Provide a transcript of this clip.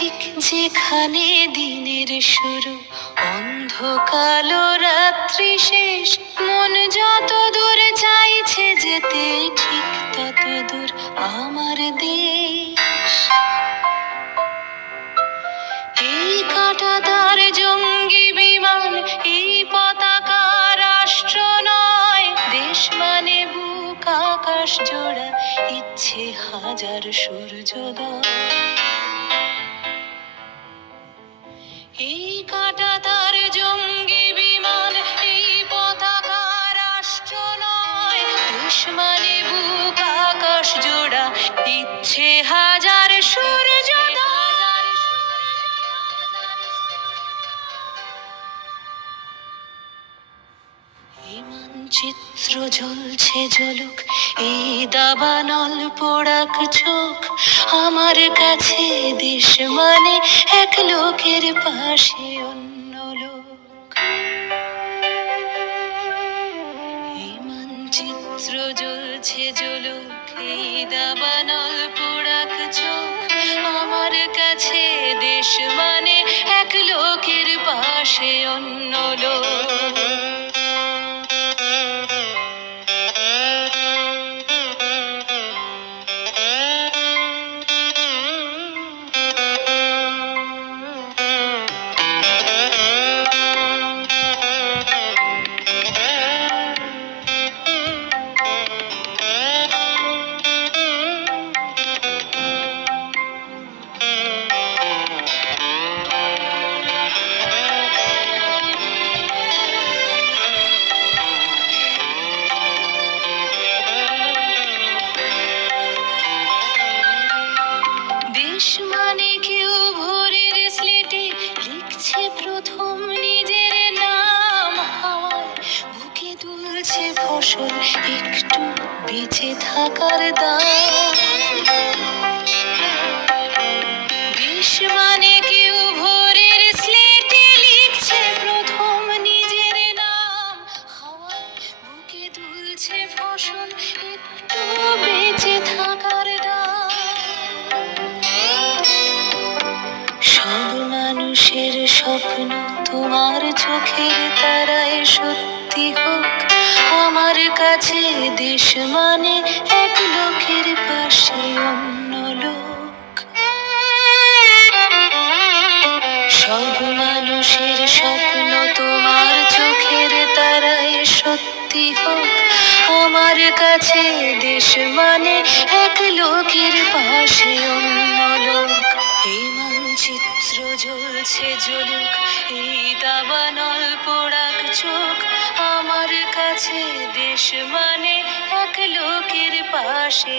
ঠিক যেখানে দিনের শুরু, অন্ধকালো রাত্রি শেষ, মন যত দূর চাইছে যেতে, ঠিক তত দূর আমার দেশ। এই কাঁটাতার জঙ্গি বিমান, এই পতাকা রাষ্ট্র নয়, দেশ মানে বুক আকাশ জোড়া, ইচ্ছে হাজার সূর্যোদয়। এই কাঁটাতার জঙ্গি বিমান, এই পতাকা রাষ্ট্র নয়, দেশ মানে বুক আকাশ জোড়া, ইচ্ছে হাজার সূর্যোদয়। এই মানচিত্র জ্বলছে জ্বলুক, এই দাবানল পোড়াক চোখ, আমার কাছে দেশ মানে এক লোকের পাশে অন্য লোক। এই মানচিত্র জ্বলছে জ্বলুক, এই দাবানল পোড়াক চোখ, আমার কাছে দেশ মানে এক লোকের পাশে অন্য লোক। দেশ মানে কেউ ভোরের স্লেটে লিখছে প্রথম নিজের নাম, হাওয়ায় বুকে তুলছে ফসল, একটু বেঁচে থাকার দাম। দেশ মানে কেউ ভোরের স্লেটে লিখছে প্রথম নিজের নাম, হাওয়ায় বুকে তুলছে ফসল, একটু বেঁচে থাকার দাম। সব মানুষের স্বপ্ন তোমার চোখের তারায় সত্যি হোক, আমার কাছে দেশ মানে এক লোকের পাশে অন্য লোক। সব মানুষের স্বপ্ন তোমার চোখের তারায় সত্যি হোক, আমার কাছে দেশ মানে এক লোকের পাশে অন্য লোক। এই মানচিত্র জ্বলছে জ্বলুক, এই দাবানল পোড়াক চোখ, আমার কাছে দেশ মানে এক লোকের পাশে